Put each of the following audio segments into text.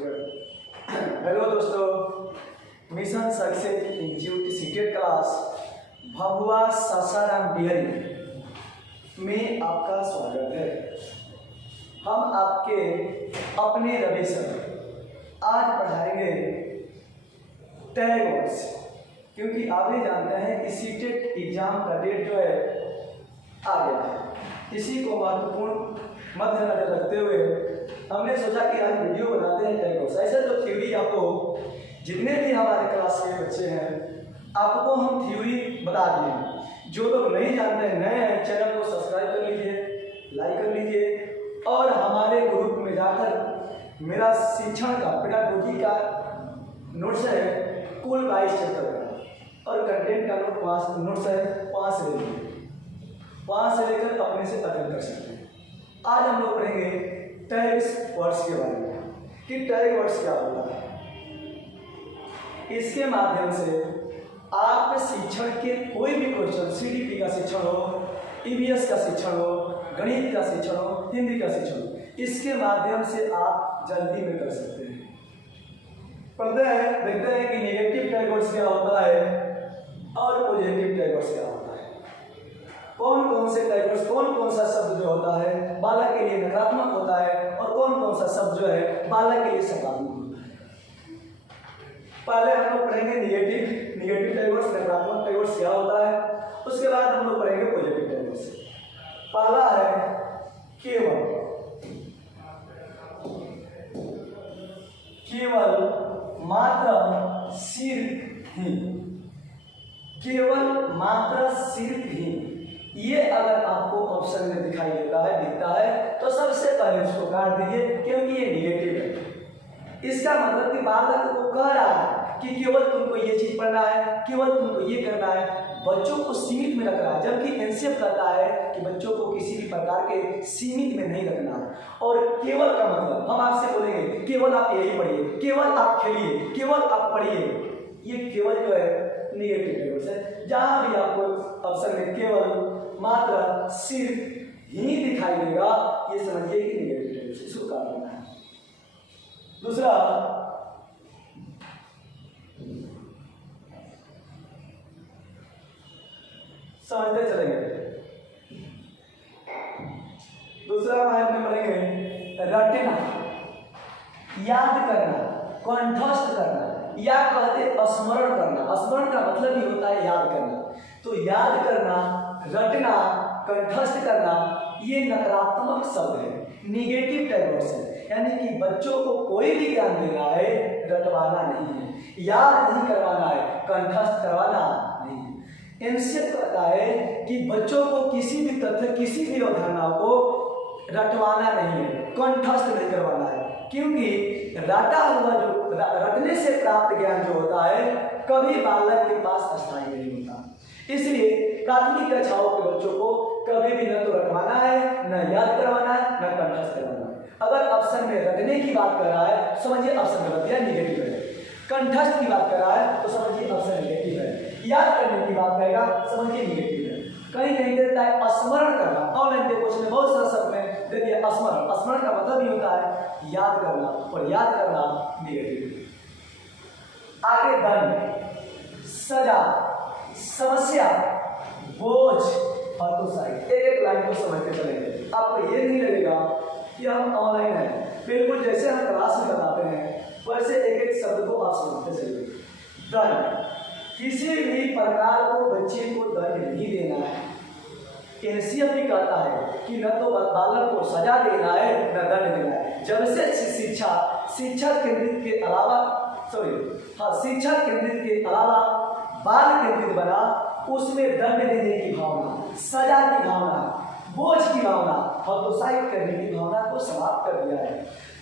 Hello दोस्तों, mission success institute CTET class Bhabua Sasaram dairy में आपका स्वागत है। हम आपके अपने रवि सर आज पढ़ाएंगे टैग वर्ड्स, क्योंकि आप ही जानते हैं कि सीटेड एग्जाम का डेट जो है आ गया है। इसी को महत्वपूर्ण मद्देनजर रखते हुए हमने सोचा कि आज वीडियो बनाते हैं टैग वर्ड्स। ऐसे तो थ्योरी आपको जितने भी हमारे क्लास के बच्चे हैं आपको हम थ्योरी बता दिए। जो लोग नहीं जानते हैं, नए हैं, चैनल को सब्सक्राइब कर लीजिए, लाइक कर लीजिए और हमारे ग्रुप में जाकर मेरा शिक्षण का पेडागोजी का नोट्स है कुल 22 चैप्टर का और कंटेंट का नोट्स है 5 से लीजिए, 5 से लेकर अपने से अध्ययन कर सकते हैं। आज हम लोग पढ़ेंगे टैग वर्ड्स के बारे में कि टैग वर्ड्स क्या होता है। इसके माध्यम से आप शिक्षण के कोई भी क्वेश्चन, सीडीपी का शिक्षण हो, ईवीएस का शिक्षण हो, गणित का शिक्षण हो, हिंदी का शिक्षण हो, इसके माध्यम से आप जल्दी में कर सकते हैं। पढ़ते हैं, देखते हैं कि नेगेटिव टैग वर्ड्स क्या होता है और पॉजिटिव टैग वर्ड्स क्या होता है। कौन कौन से टैग वर्ड्स, कौन कौन सा शब्द जो होता है बालक के लिए नकारात्मक होता है और कौन कौन सा शब्द जो है बालक के लिए सकारात्मक होता है। पहले हम लोग पढ़ेंगे नेगेटिव टैग वर्ड्स, नकारात्मक टैग वर्ड्स क्या होता है। उसके बाद हम लोग पढ़ेंगे पॉजिटिव टैग वर्ड्स। पहला है केवल, मात्र, सिर्फ ही, केवल, मात्र, सिर्फ ही। ये अगर आपको ऑप्शन में दिखाई देता है, दिखता है, तो सबसे पहले उसको काट दीजिए, क्योंकि ये निगेटिव है। इसका मतलब कि बालक को कह रहा है कि केवल तुमको ये चीज पढ़ना है, केवल तुमको ये करना है, बच्चों को सीमित में रख रहा है। जबकि एनसीएफ कहता है कि बच्चों को किसी भी प्रकार के सीमित में नहीं रखना है। और केवल का मतलब हम आपसे बोलेंगे केवल आप यही पढ़िए, केवल आप खेलिए, केवल आप पढ़िए, ये केवल जो है निगेटिव टैग वर्ड्स है। जहां भी आपको ऑप्शन में केवल, मात्र, सिर्फ ही दिखाई देगा, ये समझिए कि निगेटिव टैग वर्ड्स, इसको काट देना है। दूसरा समझते चलेंगे। दूसरा हम पढ़ेंगे रटना, याद करना, कंठस्थ करना, या कहते स्मरण करना। स्मरण का मतलब ही होता है याद करना। तो याद करना, रटना, कंठस्थ करना, ये नकारात्मक शब्द है, निगेटिव टैग वर्ड्स है। यानी कि बच्चों को कोई भी ज्ञान देना है, रटवाना नहीं है, याद नहीं करवाना है, कंठस्थ करवाना नहीं है। एनसीएफ कहता है कि बच्चों को किसी भी तथ्य, किसी भी अवधारणा को रटवाना नहीं है, कंठस्थ नहीं करवाना है, क्योंकि रटा हुआ जो रटने से प्राप्त ज्ञान जो होता है कभी बालक के पास अस्थायी नहीं होता। इसलिए प्राथमिक कक्षाओं के बच्चों को कभी भी न तो रटवाना है, न याद करवाना है, न कंठस्थ करवाना है। अगर ऑप्शन में रटने की बात कर रहा है, समझिए ऑप्शन गलत है, निगेटिव है। कंठस्थ की बात कर रहा है तो समझिए ऑप्शन निगेटिव है। याद करने की बात करेगा, समझिए निगेटिव है। कहीं कहीं देता है स्मरण करना, ऑनलाइन के क्वेश्चन में बहुत सारा शब्द में दे दिया स्मरण। स्मरण का मतलब ही होता है याद करना, और याद करना निगेटिव। आगे दंड, सजा, समस्या, बोझ, हतोत्साही। एक एक लाइन को समझते चलेंगे। आपको ये नहीं लगेगा कि हम ऑनलाइन है, बिल्कुल जैसे हम क्लास में बताते हैं वैसे एक एक शब्द को आप समझते चलिए। दंड, किसी भी प्रकार को बच्चे को दंड नहीं देना है। एनसीएफ भी कहता है कि न तो बालक को सजा देना है, न दंड देना है। जब से शिक्षा केंद्रित के अलावा शिक्षा केंद्रित के अलावा बाल केंद्रित बना, उसमें दंड देने की भावना, सजा की भावना, बोझ की भावना, हतोत्साहित करने की भावना को समाप्त कर दिया है।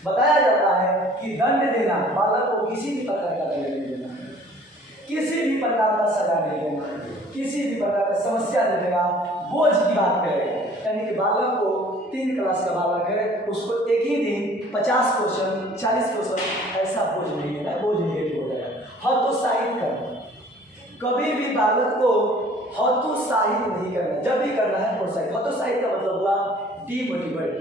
बताया जाता है कि दंड देना, बालक को किसी भी प्रकार का दंड नहीं देना, किसी भी प्रकार का सजा नहीं देना, किसी भी प्रकार का समस्या नहीं देगा, बोझ की बात करेगा। यानी कि बालक को 3 क्लास का बालक है, उसको एक ही दिन 50 क्वेश्चन, 40 क्वेश्चन ऐसा बोझ नहीं देना, बोझ नहीं हो जाएगा। हतोत्साहित करना, कभी भी बालक को हतोत्साहित नहीं करना, जब भी करना है प्रोत्साहित। हतोत्साहित का मतलब हुआ डीमोटिवेट,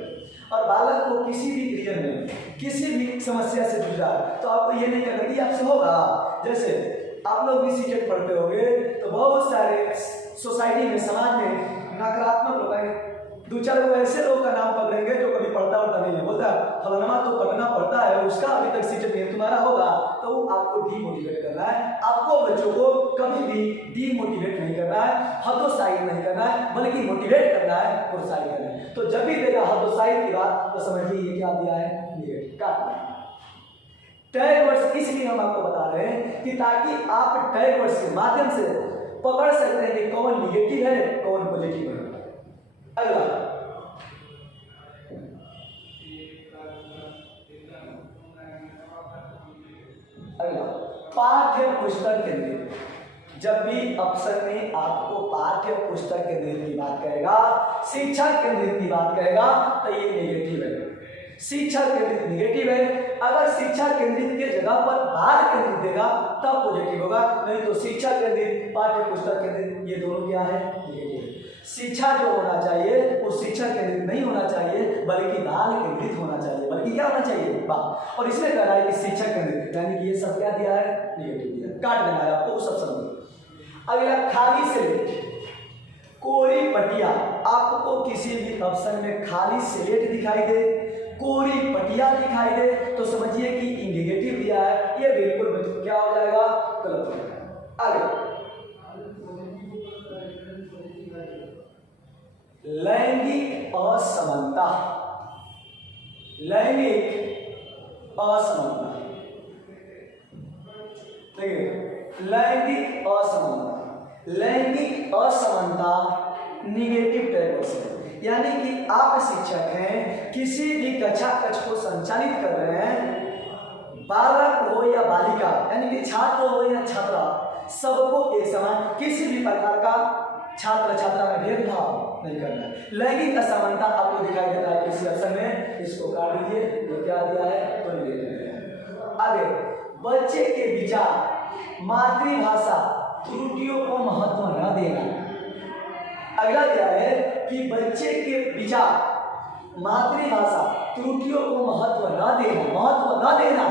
और बालक को किसी भी रीजन में किसी भी समस्या से जूझ रहा है तो आपको ये नहीं कहना कि आपसे होगा। जैसे आप लोग भी सीटेट पढ़ते होंगे तो बहुत सारे सोसाइटी में, समाज में नकारात्मक लोग आएंगे। दो चार लोग ऐसे लोग का नाम पकड़ेंगे जो कभी पढ़ता उड़ता नहीं है, बोलता है फलाना तो पढ़ना पड़ता है, उसका अभी तक सीटेट नहीं, तुम्हारा होगा। तो वो आपको डीमोटिवेट करना है। आपको बच्चों को कभी भी डीमोटिवेट नहीं करना है, हतोत्साहित नहीं करना है, बल्कि मोटिवेट करना है, प्रोत्साहित करना है। तो जब भी देगा हतोत्साहित की बात तो समझिए ये क्या दिया है, निगेटिव काटना। टैग वर्ड्स इसलिए हम आपको बता रहे हैं कि ताकि आप टैग वर्ड्स के माध्यम से पकड़ सकते हैं कि कौन निगेटिव है कौन पॉजिटिव है। अगला पाठ्य पुस्तक केंद्रित। जब भी ऑप्शन में आपको पाठ्य पुस्तक केंद्रित की बात करेगा, शिक्षा केंद्रित की बात करेगा तो ये नेगेटिव है। शिक्षा केंद्रित नेगेटिव है। अगर शिक्षा केंद्रित के जगह पर बाल केंद्रित देगा तब पॉजिटिव होगा, नहीं तो शिक्षा केंद्रित पाठ्य पुस्तक केंद्रित ये दोनों क्या है, नेगेटिव। शिक्षा जो होना चाहिए वो शिक्षा केंद्रित नहीं होना चाहिए बल्कि बाल केंद्रित होना चाहिए, बल्कि क्या होना चाहिए, बाल। और इसमें कह रहा है कि शिक्षा केंद्रित, यानी कि ये सब क्या दिया है, नेगेटिव दिया है, काट देना है आपको सब समझ। अगला खाली स्लेट, कोरी पटिया। आपको किसी भी ऑप्शन में खाली स्लेट दिखाई दे, कोरी पटिया दिखाई दे तो समझिए कि नेगेटिव दिया है, ये बिल्कुल क्या हो जाएगा, गलत हो जाएगा। आगे लैंगिक असमानता, लैंगिक असमानता, देखिए लैंगिक असमानता, लैंगिक असमानता निगेटिव टैग से, यानी कि आप शिक्षक हैं, किसी भी कक्षा को संचालित कर रहे हैं, बालक हो या बालिका, यानी कि छात्र हो या छात्रा, सबको एक समान, किसी भी प्रकार का छात्र छात्रा में भेदभाव नहीं करना है। लैंगिक असमानता आपको दिखाई देता है किसी ऑप्शन में, इसको काट दीजिए, ये क्या दिया है, तो निगेटिव। आगे बच्चे के विचार, मातृभाषा त्रुटियों को महत्व न देना। अगला क्या है कि बच्चे के विचार, मातृभाषा त्रुटियों को महत्व न देना, महत्व न देना,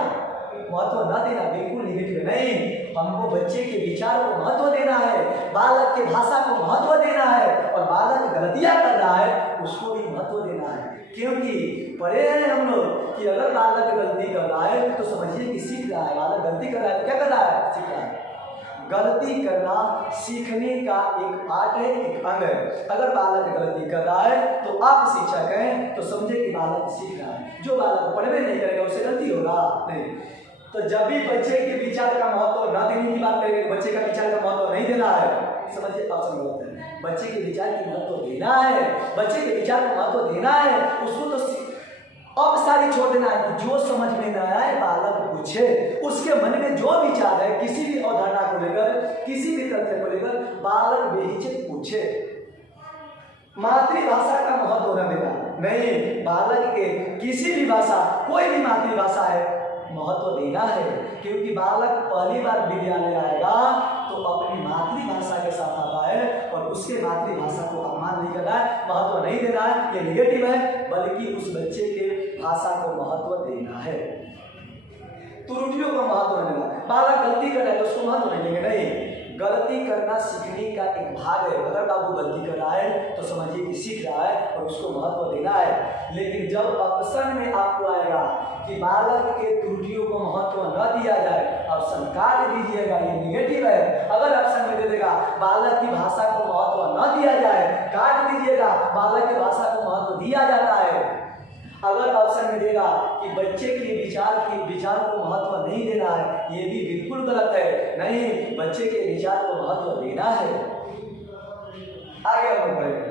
महत्व न देना बिल्कुल निगेटिव नहीं। हमको बच्चे के विचार को महत्व देना है, बालक के भाषा को महत्व देना है, और बालक गलतियां कर रहा है उसको भी महत्व देना है। क्योंकि पढ़े हैं हम लोग कि अगर बालक गलती कर रहा है तो समझिए कि सीख रहा है, बालक गलती कर रहा है तो क्या कर रहा है, सीख रहा है। गलती करना सीखने का एक पार्ट है, एक अंग है। अगर बालक गलती कर रहा है तो आप शिक्षक हैं तो समझे कि बालक सीख रहा है। जो बालक पढ़वे नहीं करेगा उससे गलती होगा नहीं। तो जब भी बच्चे के विचार का महत्व न देने की बात करेंगे, बच्चे का विचार का महत्व नहीं देना है, समझिए ऑप्शन गलत है। बच्चे के विचार की महत्व देना है, बच्चे के विचार को महत्व देना है, उसको तो अब सारी छोड़ देना है। जो समझ में न आए बालक पूछे, उसके मन में जो विचार है किसी भी अवधारणा को लेकर, किसी भी तथ्य को लेकर, बालक बेहिचक पूछे। मातृभाषा का महत्व न देना नहीं, बालक के किसी भी भाषा, कोई भी मातृभाषा है महत्व देना है। क्योंकि बालक पहली बार विद्यालय आएगा तो अपनी मातृभाषा के साथ आता है और उसके मातृभाषा को अपमान नहीं करना है, महत्व नहीं देना है, ये नेगेटिव है, बल्कि उस बच्चे के भाषा को महत्व देना है। त्रुटियों को महत्व नहीं देना। बालक गलती कर रहा है तो उसको महत्व नहीं देंगे, नहीं। गलती करना सीखने का एक भाग है। अगर बाबू गलती कर रहा है तो समझिए कि सीख रहा है और उसको महत्व देना है। लेकिन जब ऑप्शन में आपको आएगा कि बालक के त्रुटियों को महत्व न दिया जाए, ऑप्शन काट दीजिएगा, ये निगेटिव है। अगर ऑप्शन में दे देगा बालक की भाषा को महत्व न दिया जाए, काट दीजिएगा, बालक की भाषा को महत्व दिया जाता है। अगर ऑप्शन में देगा कि बच्चे के विचार को महत्व नहीं देना है, ये भी बिल्कुल गलत है। नहीं, बच्चे के विचार को महत्व देना है। आगे हम बढ़ेंगे।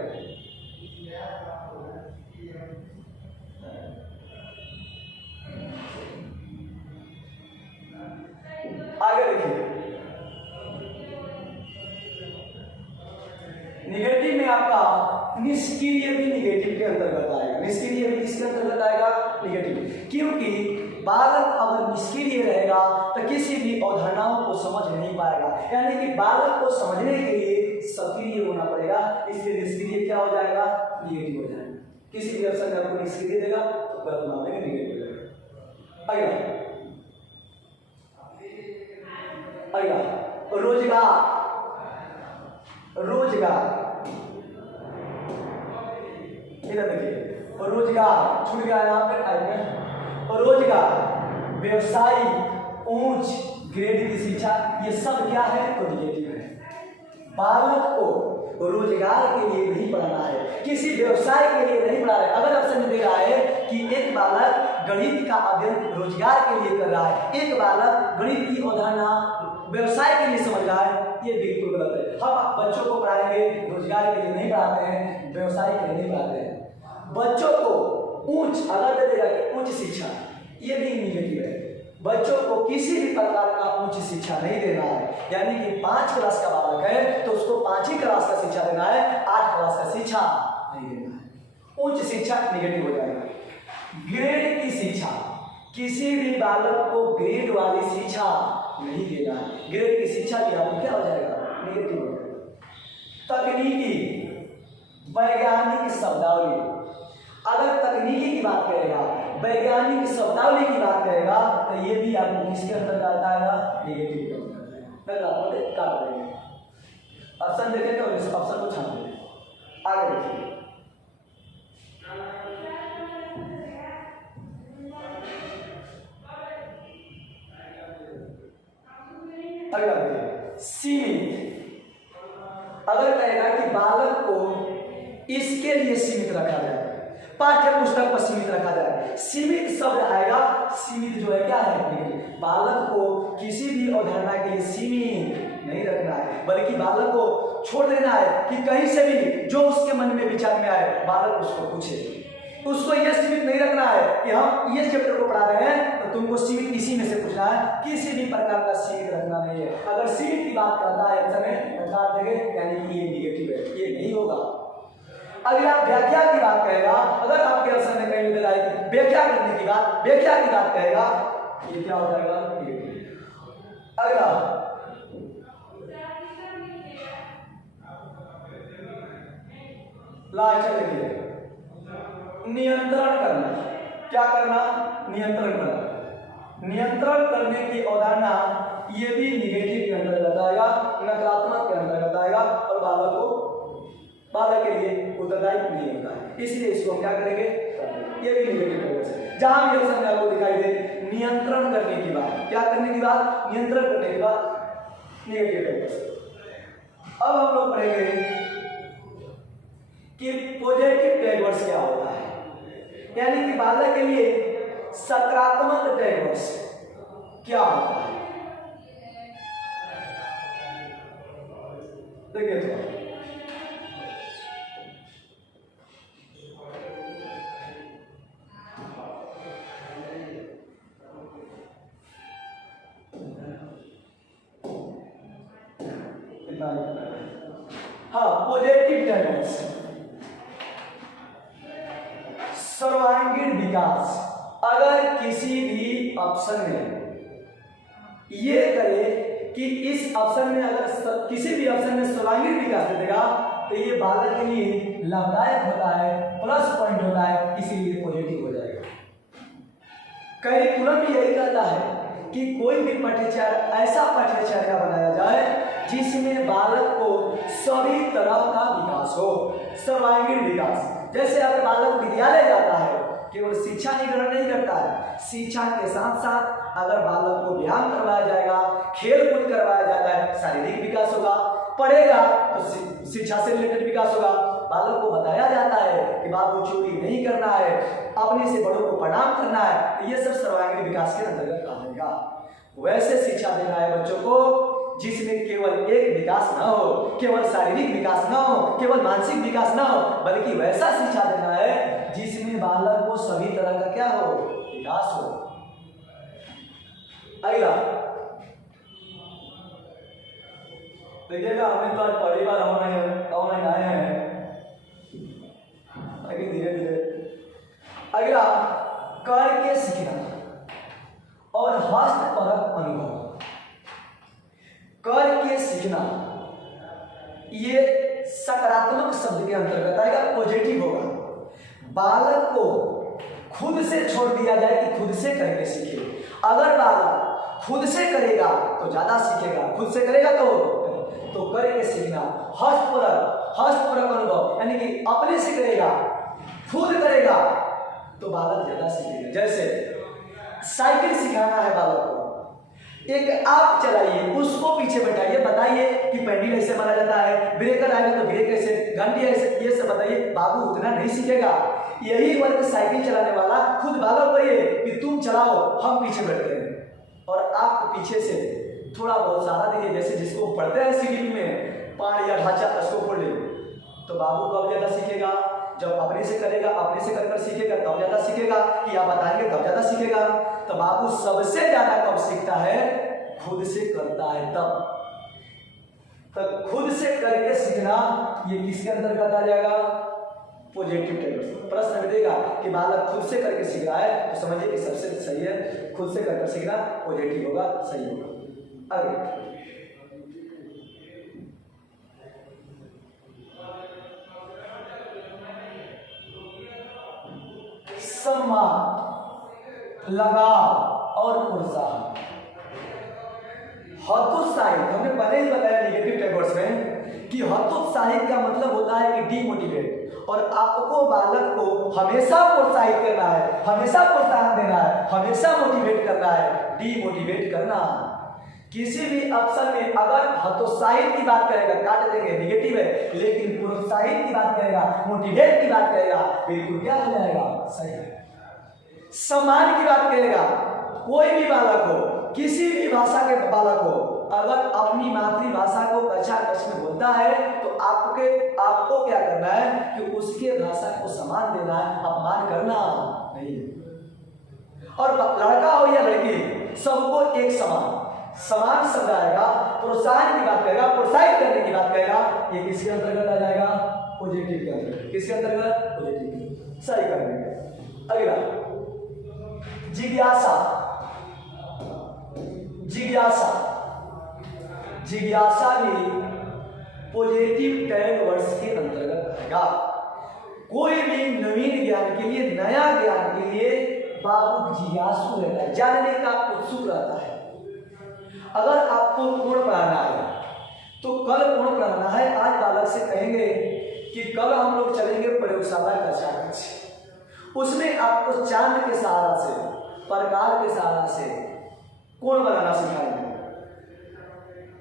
आगे देखिए, निगेटिव में आपका निष्क्रिय भी निगेटिव के अंतर्गत आएगा। निष्क्रिय भी किसके अंतर्गत आएगा? निगेटिव। क्योंकि बालक अगर निष्क्रिय रहेगा तो किसी भी अवधारणाओं को समझ नहीं पाएगा, यानी कि बालक को समझने के लिए सक्रिय होना पड़ेगा, इसलिए निष्क्रिय क्या हो जाएगा? निगेटिव हो जाएगा। किसी भी ऑप्शन में आपको निष्क्रिय देगा तो गलत मान लेंगे, निगेटिव हो जाएगा। अगला रोजगार। रोजगार, इधर देखिए, रोजगार छूट गया यहाँ पे टाइप में। रोजगार, व्यवसाय, उच्च ग्रेड की शिक्षा, ये सब क्या है तो निगेटिव है। बालक को रोजगार के लिए नहीं पढ़ाना है, किसी व्यवसाय के लिए नहीं पढ़ा है। अगर ऑप्शन में दे रहा है कि एक बालक गणित का अध्ययन रोजगार के लिए कर रहा है, एक बालक गणित की अवधारणा व्यवसाय के लिए समझ रहा है, ये बिल्कुल गलत है। हम बच्चों को पढ़ाएंगे रोजगार के लिए नहीं पढ़ाते हैं, व्यवसाय के लिए नहीं पढ़ाते हैं। बच्चों को उच्च, अगर दे देगा कि उच्च शिक्षा, ये भी निगेटिव है। बच्चों को किसी भी प्रकार का उच्च शिक्षा नहीं देना है, यानी कि 5 क्लास का बालक है तो उसको 5 क्लास का शिक्षा देना है, 8 क्लास का शिक्षा नहीं देना है। उच्च शिक्षा निगेटिव हो जाएगा। ग्रेड की शिक्षा, किसी भी बालक को ग्रेड वाली शिक्षा नहीं देना है। ग्रेड की शिक्षा भी आपको क्या हो जाएगा, निगेटिव हो जाएगा। तकनीकी, वैज्ञानिक शब्दावली, अगर तकनीकी की बात करेगा, वैज्ञानिक शब्दावली की बात करेगा तो ये भी आपको किसके अंतर्गत आएगा, निगेटिव के अंतर्गत काट देंगे। ऑप्शन देखेंगे और इस ऑप्शन को छाप देंगे। आगे देखिए, अगला देखिए, सीमित। अगर कहेगा कि बालक को इसके लिए सीमित रखा जाए, पाठ्य पुस्तक पर सीमित रखा जाए, सीमित शब्द आएगा। सीमित जो है क्या है, बालक को किसी भी अवधारणा के लिए सीमित नहीं रखना है, बल्कि बालक को छोड़ देना है कि कहीं से भी जो उसके मन में विचार में आए बालक उसको पूछे। उसको यह सीमित नहीं रखना है कि हम ये चैप्टर को पढ़ा रहे हैं तो तुमको सीमित इसी में से पूछना है, किसी भी प्रकार का सीमित रखना नहीं है। अगर सीमित की बात करता है काट देंगे, यानी कि ये निगेटिव है, ये नहीं होगा। अगला व्याख्या की बात कहेगा, अगर आपके ऑप्शन में कहीं मिल है व्याख्या करने की बात, व्याख्या की बात कहेगा, ये क्या हो जाएगा, निगेटिव। अगला लास्ट देखिए, नियंत्रण करना। क्या करना, नियंत्रण करना। नियंत्रण करने की अवधारणा ये भी निगेटिव के अंतर्गत आएगा, नकारात्मक के अंतर्गत आएगा और बालक के लिए उत्तरदायी नहीं होता है, इसलिए इसको क्या करेंगे, ये भी निगेटिव होगा। जहां भी ऑप्शन आपको दिखाई दे नियंत्रण करने की बात, क्या करने की बात, नियंत्रण करने की बात, निगेटिव है। अब हम लोग पढ़ेंगे कि पॉजिटिव टैग वर्ड्स क्या होता है, यानी कि बालक के लिए सकारात्मक टैग वर्ड्स क्या होता है। देखिए तो हाँ, पॉजिटिव टैग वर्ड्स, सर्वांगीण विकास। अगर किसी भी ऑप्शन में ये करे कि इस ऑप्शन में अगर किसी भी ऑप्शन में सर्वांगीण विकास दे देगा तो ये बालक के लिए लाभदायक होता है, प्लस पॉइंट होता है, इसीलिए पॉजिटिव हो जाएगा। करिकुलम भी यही कहता है कि कोई भी पाठ्यचर्या, ऐसा पाठ्यचर्या बनाया जाए जिसमें बालक को सभी तरह का विकास हो, सर्वांगीण विकास। जैसे अगर बालक विद्यालय जाता है केवल शिक्षा ही ग्रहण नहीं करता है, शिक्षा के साथ साथ अगर बालक को व्यायाम करवाया जाएगा, खेल कूद करवाया जाता है, शारीरिक विकास होगा। पढ़ेगा तो शिक्षा से रिलेटेड विकास होगा। बालक को बताया जाता है कि बाबू चोरी नहीं करना है, अपने से बड़ों को प्रणाम करना है, तो ये सब सर्वांगीण विकास के अंतर्गत आ जाएगा। वैसे शिक्षा देना है बच्चों को जिसमें केवल एक विकास न हो, केवल शारीरिक विकास न हो, केवल मानसिक विकास न हो, बल्कि वैसा शिक्षा देना है जिसमें बालक को सभी तरह का क्या हो, विकास हो। अगला देखिएगा, हमें तो आज पहली बार ऑनलाइन आए हैं, आगे धीरे धीरे। अगला करके सीखना और हस्तपरक अनुभव। करके सीखना ये सकारात्मक शब्द के अंतर्गत आएगा, पॉजिटिव होगा। बालक को खुद से छोड़ दिया जाए कि खुद से करके सीखे। अगर बालक खुद से करेगा तो ज्यादा सीखेगा, खुद से करेगा तो करके सीखना। हस्तपूर्वक अनुभव यानी कि अपने से करेगा, खुद करेगा तो बालक ज्यादा सीखेगा। जैसे साइकिल सिखाना है बालक को, एक आप चलाइए, उसको पीछे बैठाइए, बताइए कि पेंडिल ऐसे मारा जाता है, ब्रेकर आएगा तो ब्रेक ऐसे, घंटी ऐसे, ये सब बताइए। बाबू उतना नहीं सीखेगा। यही वर्ग साइकिल चलाने वाला खुद बालक कहिए कि तुम चलाओ, हम पीछे बैठते हैं और आप पीछे से थोड़ा बहुत सहारा देखिए। जैसे जिसको पढ़ते हैं सीडीपी में पानी या ढांचा, उसको खोल ले तो बाबू कब ज्यादा सीखेगा? जब अपने से करेगा, अपने से कर सीखेगा तब ज्यादा सीखेगा, कि आप बताएंगे तब ज्यादा सीखेगा। तो बाबू सबसे ज्यादा कब सीखता है? खुद से करता है तब। तो खुद से करके सीखना ये किसके अंतर्गत आ जाएगा? Positive tendency. प्रश्न में देगा कि बालक खुद से करके सीख रहा है तो समझिए कि सबसे सही है खुद से करके सीखना, पॉजिटिव होगा, सही होगा। आगे सम्मान, लगाव और प्रोत्साहन। हतोत्साहित हमने पहले ही बताया निगेटिव टैगोर्स में कि हतोत्साहित का मतलब होता है कि डीमोटिवेट, और आपको बालक को हमेशा प्रोत्साहित करना है, हमेशा प्रोत्साहन देना है, हमेशा मोटिवेट करना है। डीमोटिवेट करना किसी भी अवसर में अगर हतोत्साहित की बात करेगा काट देंगे, निगेटिव है, लेकिन प्रोत्साहित की बात करेगा, मोटिवेट की बात करेगा, बिल्कुल क्या हो जाएगा? सही। सम्मान की बात करेगा, कोई भी बालक हो, किसी भी भाषा के बालक हो, अगर अपनी मातृभाषा को कक्षा में बोलता है तो आपको क्या करना है कि उसके भाषा को सम्मान देना है, अपमान करना नहीं। और लड़का हो या लड़की, सबको एक समान समझाएगा, प्रोत्साहन की बात करेगा, प्रोत्साहित करने की बात करेगा। ये किसके अंतर्गत आ जाएगा? पॉजिटिव के अंतर्गत। किसके अंतर्गत? पॉजिटिव। सही करने का। अगला जिज्ञासा भी पॉजिटिव टैग वर्ड्स के अंतर्गत आएगा। कोई भी नवीन ज्ञान के लिए, नया ज्ञान के लिए बाबू जिज्ञासु रहता है, जानने का उत्सुक रहता है। अगर आपको कोण पढ़ाना है तो कल कोण पढ़ाना है, आज बालक से कहेंगे कि कल हम लोग चलेंगे प्रयोगशाला कक्षा कक्ष, उसमें आपको चांद के सहारा से, प्रकार के सहारा से कोण बनाना सिखाएंगे।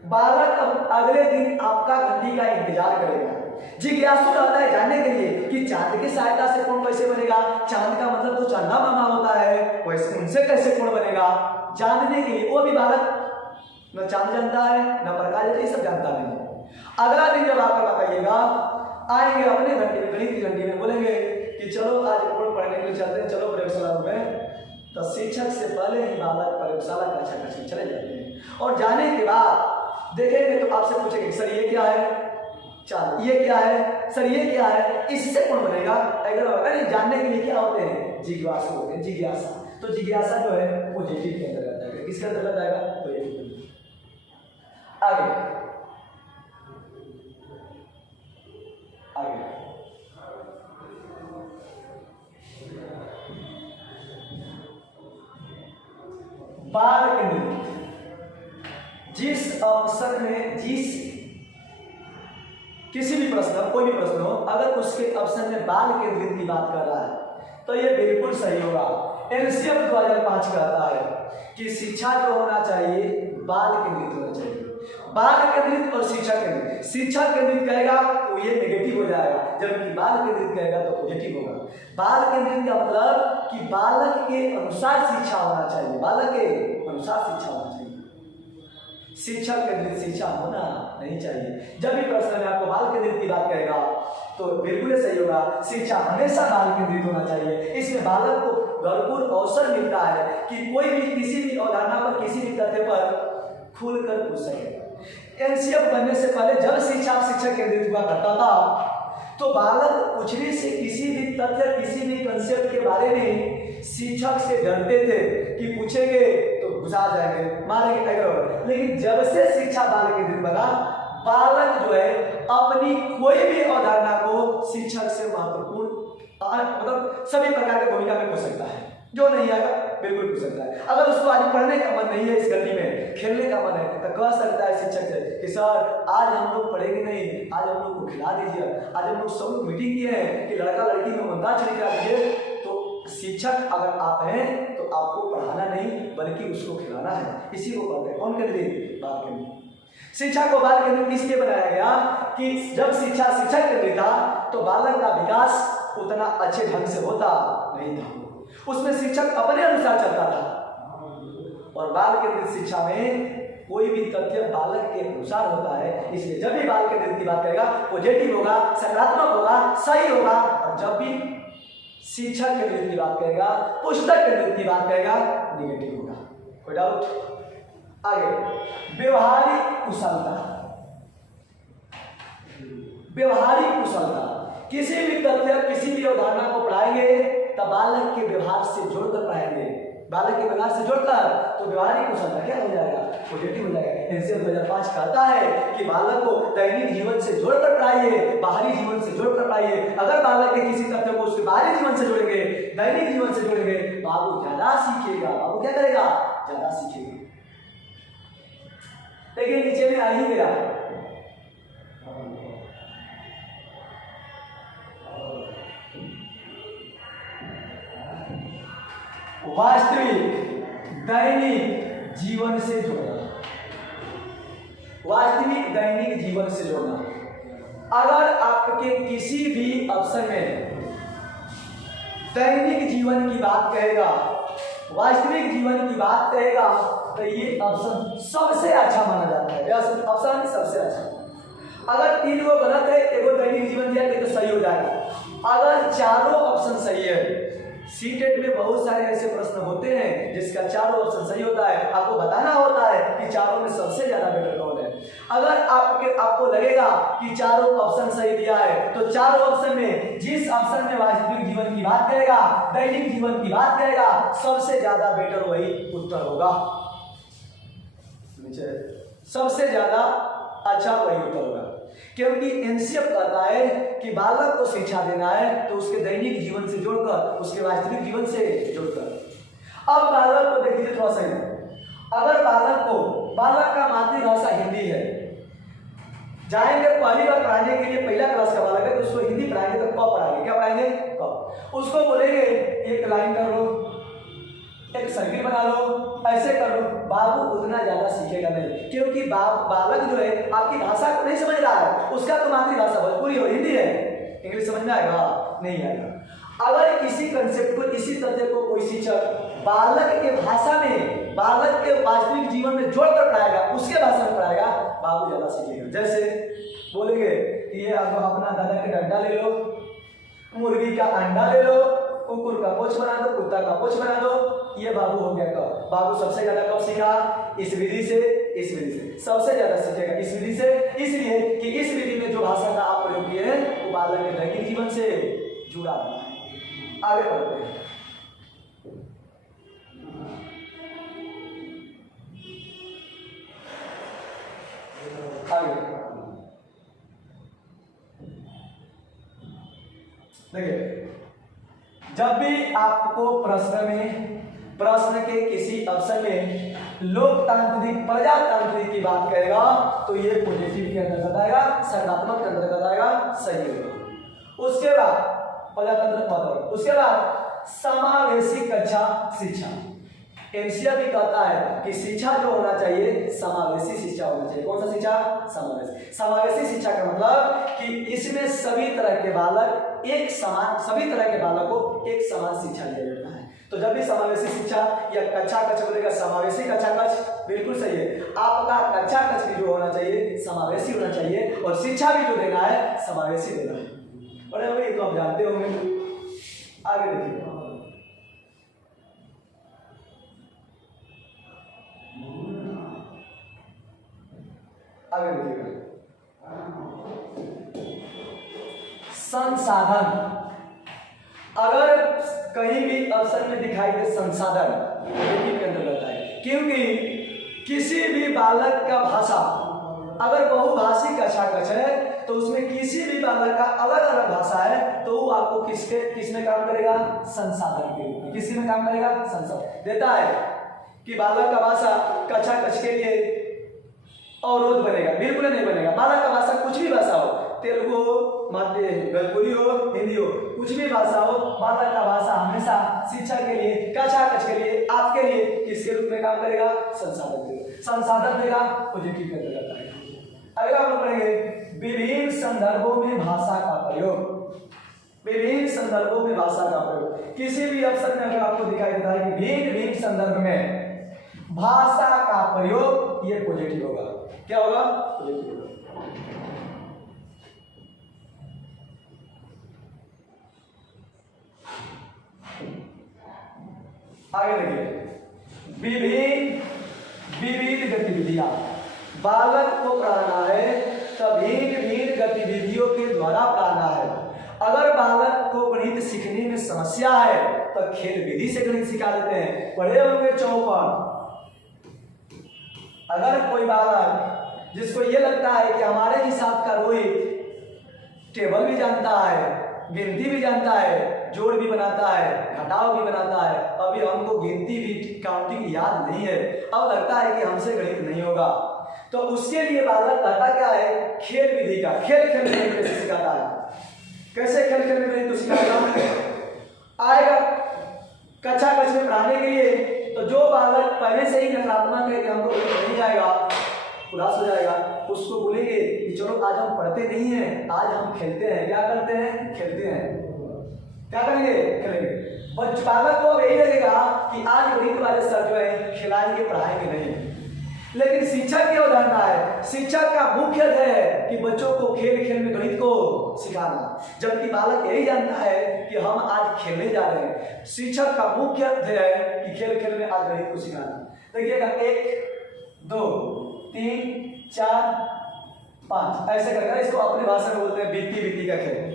बालक अब अगले दिन आपका घंटी का इंतजार करेगा, जिज्ञासु रहता है जानने के लिए कि चांद की सहायता से कोण कैसे बनेगा। चांद का मतलब तो चंदा मामा होता है, वैसे उनसे कैसे कोण बनेगा जानने के लिए। वो भी बालक न चांद जानता है न प्रकाश जानता है, सब जानता नहीं। अगला दिन जब आपका बताइएगा, आएंगे अपने घंटे में, गणित की घंटी में, बोलेंगे कि चलो आज कोण पढ़ने के लिए चलते हैं, चलो प्रयोगशाला में। तो शिक्षक से पहले ही बालक प्रयोगशाला कक्षा कक्षा चले जाते हैं, और जाने के बाद देखेंगे तो आपसे पूछेंगे सर ये क्या है? चांद। ये क्या है? सर ये क्या है? इससे कौन बनेगा? अगर जानने के लिए क्या होते हैं? जिज्ञासु होते हैं, जिज्ञासा। तो जिज्ञासा जो है पॉजिटिव के अंतर्गत आएगा। किसके अंतर्गत आएगा? पॉजिटिव। आगे बाल केंद्रित। जिस अवसर में किसी भी प्रश्न, कोई भी प्रश्न हो, अगर उसके अवसर में बाल केंद्रित की बात कर रहा है तो ये बिल्कुल सही होगा। एनसीएफ 2005 कहता है कि शिक्षा जो होना चाहिए बाल केंद्रित होना चाहिए। बाल केंद्रित और शिक्षा केंद्रित। शिक्षा केंद्रित कहेगा तो ये नेगेटिव हो जाएगा, जबकि बाल केंद्रित कहेगा तो पॉजिटिव होगा। बाल केंद्रित का मतलब कि बालक के अनुसार शिक्षा होना चाहिए, बालक के अनुसार शिक्षा होना चाहिए। शिक्षा केंद्रित शिक्षा होना नहीं चाहिए। जब भी प्रश्न में आपको बाल केंद्रित की बात करेगा तो बिल्कुल सही होगा, शिक्षा हमेशा बाल केंद्रित होना चाहिए। इसमें बालक को भरपूर अवसर मिलता है कि कोई भी किसी भी अवधारणा पर, किसी भी तथ्य पर खुलकर पूछ सके। एनसीएफ बनने से पहले जब शिक्षा केंद्रित हुआ करता था तो बालक पूछने से किसी भी तथ्य, किसी भी कंसेप्ट के बारे में शिक्षक से डरते थे कि पूछेंगे तो घुसा जाएंगे, मारेंगे। लेकिन जब से शिक्षा बाल केंद्रित बना, बालक जो है अपनी कोई भी अवधारणा को शिक्षक से महत्वपूर्ण मतलब सभी प्रकार की भूमिका में पूछ सकता है, जो नहीं आएगा बिल्कुल पूछ सकता है। अगर उसको आज पढ़ने का मन नहीं है, इस गली में खेलने का मन है, तो कह सकता है शिक्षक से कि सर आज हम लोग पढ़ेंगे नहीं, आज हम लोग को खिला दीजिए, आज हम लोग सब लोग मीटिंग किए हैं कि लड़का लड़की में अंदाज निकाल दीजिए। तो शिक्षक अगर आप हैं तो आपको पढ़ाना नहीं बल्कि उसको खिलाना है, इसी को कहते हैं कौन केंद्रित, बाल केंद्रित। शिक्षा को बाल केंद्रित इसलिए बनाया गया कि जब शिक्षा शिक्षक केंद्रित था तो बालक का विकास उतना अच्छे ढंग से होता नहीं था, उसमें शिक्षक अपने अनुसार चलता था। और बाल केंद्रित शिक्षा में कोई भी तथ्य बालक के अनुसार होता है, इसलिए जब भी बाल केंद्रित की बात करेगा पॉजिटिव होगा, सकारात्मक होगा, सही होगा। और जब भी शिक्षा केंद्रित की बात करेगा, पुस्तक केंद्रित की बात करेगा, निगेटिव होगा। कोई डाउट? आगे, व्यवहारिक कुशलता। व्यवहारिक कुशलता, किसी भी तथ्य किसी भी अवधारणा को पढ़ाएंगे तब बालक के व्यवहार से जोड़कर पढ़ाएंगे, बालक के व्यवहार से जोड़कर, तो व्यवहारिक कुशलता क्या हो जाएगा, पॉजिटिव हो जाएगा। एनसीएफ 2005 कहता है कि बालक को दैनिक जीवन से जोड़कर पढ़ाइए, बाहरी जीवन से जोड़कर पढ़ाइए। अगर बालक के किसी तथ्य को उसके बाहरी जीवन से जोड़ेंगे, दैनिक जीवन से जोड़ेंगे, बाबू ज्यादा सीखेगा। बाबू क्या करेगा, ज्यादा सीखेगा। लेकिन नीचे में आ ही गया, वास्तविक दैनिक जीवन से जोड़ना, वास्तविक दैनिक जीवन से जोड़ना। अगर आपके किसी भी अवसर में दैनिक जीवन की बात कहेगा, वास्तविक जीवन की बात कहेगा, तो ये ऑप्शन सबसे अच्छा माना जाता है। ऑप्शन सबसे अच्छा। अगर 3 गो गलत है, एगो दैनिक जीवन दिया तो सही हो जाएगा। अगर चारों ऑप्शन सही है, सीटेट में बहुत सारे ऐसे प्रश्न होते हैं जिसका चारों ऑप्शन सही होता है, आपको बताना होता है कि चारों में सबसे ज्यादा बेटर कौन है। अगर आपको लगेगा कि चारों ऑप्शन सही दिया है, तो चारों ऑप्शन में जिस ऑप्शन में वास्तविक जीवन की बात करेगा, दैनिक जीवन की बात करेगा, सबसे ज्यादा बेटर वही उत्तर होगा, सबसे ज्यादा अच्छा वही उत्तर होगा। क्योंकि एनसीएफ कहता है कि बालक को शिक्षा देना है तो उसके दैनिक जीवन से जोड़कर, उसके वास्तविक जीवन से जोड़कर। अब बालक को देखिए थोड़ा सही, अगर बालक का मातृभाषा हिंदी है, जाएंगे पहली बार पढ़ाने के लिए, पहला क्लास का बालक है तो उसको हिंदी पढ़ाएंगे तो क पढ़ाएंगे, क्या पढ़ाएंगे, क। उसको बोलेंगे एक लाइन कर लो, एक सर्किल बना लो, ऐसे कर लो, बाबू उतना ज्यादा सीखेगा नहीं, क्योंकि बालक जो है आपकी भाषा को नहीं समझ रहा है, उसका तो मातृभाषा भोजपुरी और हिंदी है, इंग्लिश समझ में आएगा नहीं आएगा। अगर किसी कंसेप्ट को, इसी तथ्य को कोई शिक्षक बालक के भाषा में, बालक के वास्तविक जीवन में जोड़कर पढ़ाएगा, उसके भाषा में पढ़ाएगा, बाबू ज्यादा सीखेगा। जैसे बोलेंगे कि ये अपना दादा का डंडा ले लो, मुर्गी का अंडा ले लो, कुकुर का पोछ बना दो, कुत्ता का पोछ बना दो, ये बाबू हो गया। कब बाबू सबसे ज्यादा कब सीखा, इस विधि से, इस विधि से सबसे ज्यादा सीखेगा, इस विधि से, इसलिए कि इस विधि में जो भाषा का आप प्रयोग किए हैं वो बालक के दैनिक जीवन से जुड़ा हुआ है। आगे बढ़ते हैं। आगे देखिए, जब भी आपको प्रश्न के किसी ऑप्शन में लोकतांत्रिक, प्रजातांत्रिक की बात करेगा तो ये पॉजिटिव के अंतर्गत आएगा, सकारात्मक के अंतर्गत आएगा, सही होगा। उसके बाद प्रजातंत्र मतलब, उसके बाद समावेशी कक्षा शिक्षा। एनसीआर भी कहता है कि शिक्षा जो होना चाहिए समावेशी शिक्षा होना चाहिए। कौन सा शिक्षा, समावेशी। समावेशी शिक्षा का मतलब कि इसमें सभी तरह के बालक एक समान, सभी तरह के बालक को एक समान शिक्षा दिया जाता है। तो जब भी समावेशी शिक्षा या कक्षा कक्ष बोलेगा, समावेशी कक्षा कक्ष बिल्कुल सही है। आपका कक्षा कक्ष भी जो होना चाहिए समावेशी होना चाहिए, और शिक्षा भी जो देना है समावेशी देना है। बड़े भाई तो आप जानते होंगे। आगे देखिए, आगे देखिएगा, संसाधन। अगर कहीं भी ऑप्शन में दिखाई दे संसाधन, के अंतर्गत है, क्योंकि किसी भी बालक का भाषा अगर बहुभाषी कक्षा कक्ष है तो उसमें किसी भी बालक का अलग अलग भाषा है तो वो आपको किसमें काम करेगा? संसाधन के रूप में। किसी में काम करेगा? संसाधन देता है कि बालक का भाषा कक्षा कक्ष के लिए अवरोध बनेगा, बिल्कुल नहीं बनेगा। बालक का भाषा कुछ भी भाषा हो, तेलुगु हो, भोजपुरी हो, हिंदी हो, कुछ भी भाषा हो, बालक का भाषा हमेशा शिक्षा के लिए, कक्षा कक्ष के लिए, आपके लिए किसके रूप में काम करेगा? संसाधन देगा। संसाधन देगा, पॉजिटिव के अंतर्गत आएगा। अगला हम लोग पढ़ेंगे विभिन्न संदर्भों में भाषा का प्रयोग। विभिन्न संदर्भों में भाषा का प्रयोग, किसी भी अवसर में अगर आपको दिखाई देता है कि भिन्न भिन्न संदर्भ में भाषा का प्रयोग, ये पॉजिटिव होगा। क्या होगा? पॉजिटिव होगा। आगे देखिए, विभिन्न गतिविधियां बालक को पढ़ाना है तो भिन्न भिन्न गतिविधियों के द्वारा पढ़ाना है। अगर बालक को गणित सीखने में समस्या है तो खेल विधि से गणित सिखा देते हैं। पढ़े होंगे चौपड़। अगर कोई बालक जिसको ये लगता है कि हमारे हिसाब का रोहित टेबल भी जानता है, गिनती भी जानता है, जोड़ भी बनाता है, घटाव भी बनाता है, अभी हमको गिनती भी काउंटिंग याद नहीं है, अब लगता है कि हमसे गणित नहीं होगा, तो उसके लिए बालक कहता क्या है? खेल विधि का, खेल खेलने में कैसे सिखाता है। कैसे खेल खेलने में तो सिखाता आएगा कक्षा कक्ष में पढ़ाने के लिए। तो जो बालक पहले से ही नकारात्मक है कि हमको नहीं आएगा, उदास हो जाएगा, उसको बोलेंगे कि चलो आज हम पढ़ते नहीं हैं, आज हम खेलते हैं। क्या करते हैं? खेलते हैं। क्या करेंगे? खेलेंगे। बच्चे बालक को यही लगेगा कि आज गणित वाले सर जो है खिलाएंगे, पढ़ाएंगे नहीं। लेकिन शिक्षक की अवधारणा है, शिक्षक का मुख्य ध्येय है कि बच्चों को खेल खेल में गणित को सिखाना, जबकि बालक यही जानता है कि हम आज खेलने जा रहे हैं। शिक्षक का मुख्य ध्येय है कि खेल खेल में आज गणित को सिखाना। देखिएगा 1 2 3 4 5 ऐसे करके, इसको अपनी भाषा में बोलते हैं बीती का खेल।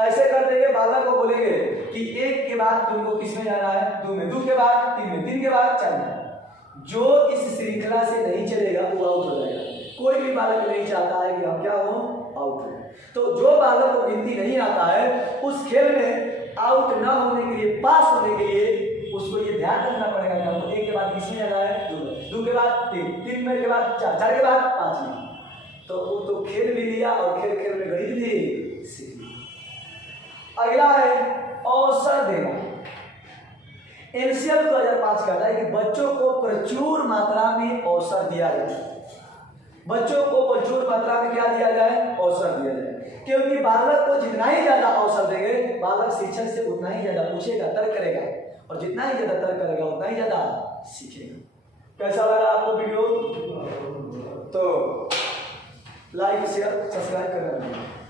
ऐसे कर देंगे, बालक को बोलेंगे कि 1 के बाद तुमको किस में जाना है? 2 में, 2 के बाद 3 में, 3 के बाद 4 में। जो इस श्रृंखला से नहीं चलेगा वो आउट हो जाएगा। कोई भी बालक नहीं चाहता है कि हम क्या हो? आउट हो। तो जो बालक को गिनती नहीं आता है उस खेल में आउट ना होने के लिए, पास होने के लिए उसको ये ध्यान रखना पड़ेगा कि हमको 1 के बाद किसमें जाना है? 2 में, 2 के बाद 3, 3 में के बाद 4, 4 के बाद 5 में। तो खेल भी लिया और खेल खेल में गणित भी सीख लिया। अगला है अवसर देना। एनसीएफ 2005 कहता है कि बच्चों को प्रचुर मात्रा में अवसर दिया जाए। बच्चों को प्रचुर मात्रा में क्या दिया जाए? अवसर दिया जाए, क्योंकि बालक को जितना ही ज्यादा अवसर देंगे, बालक शिक्षक से उतना ही ज्यादा पूछेगा, तर्क करेगा, और जितना ही ज्यादा तर्क करेगा उतना ही ज्यादा सीखेगा। कैसा लगा आपको वीडियो? तो लाइक शेयर सब्सक्राइब करना।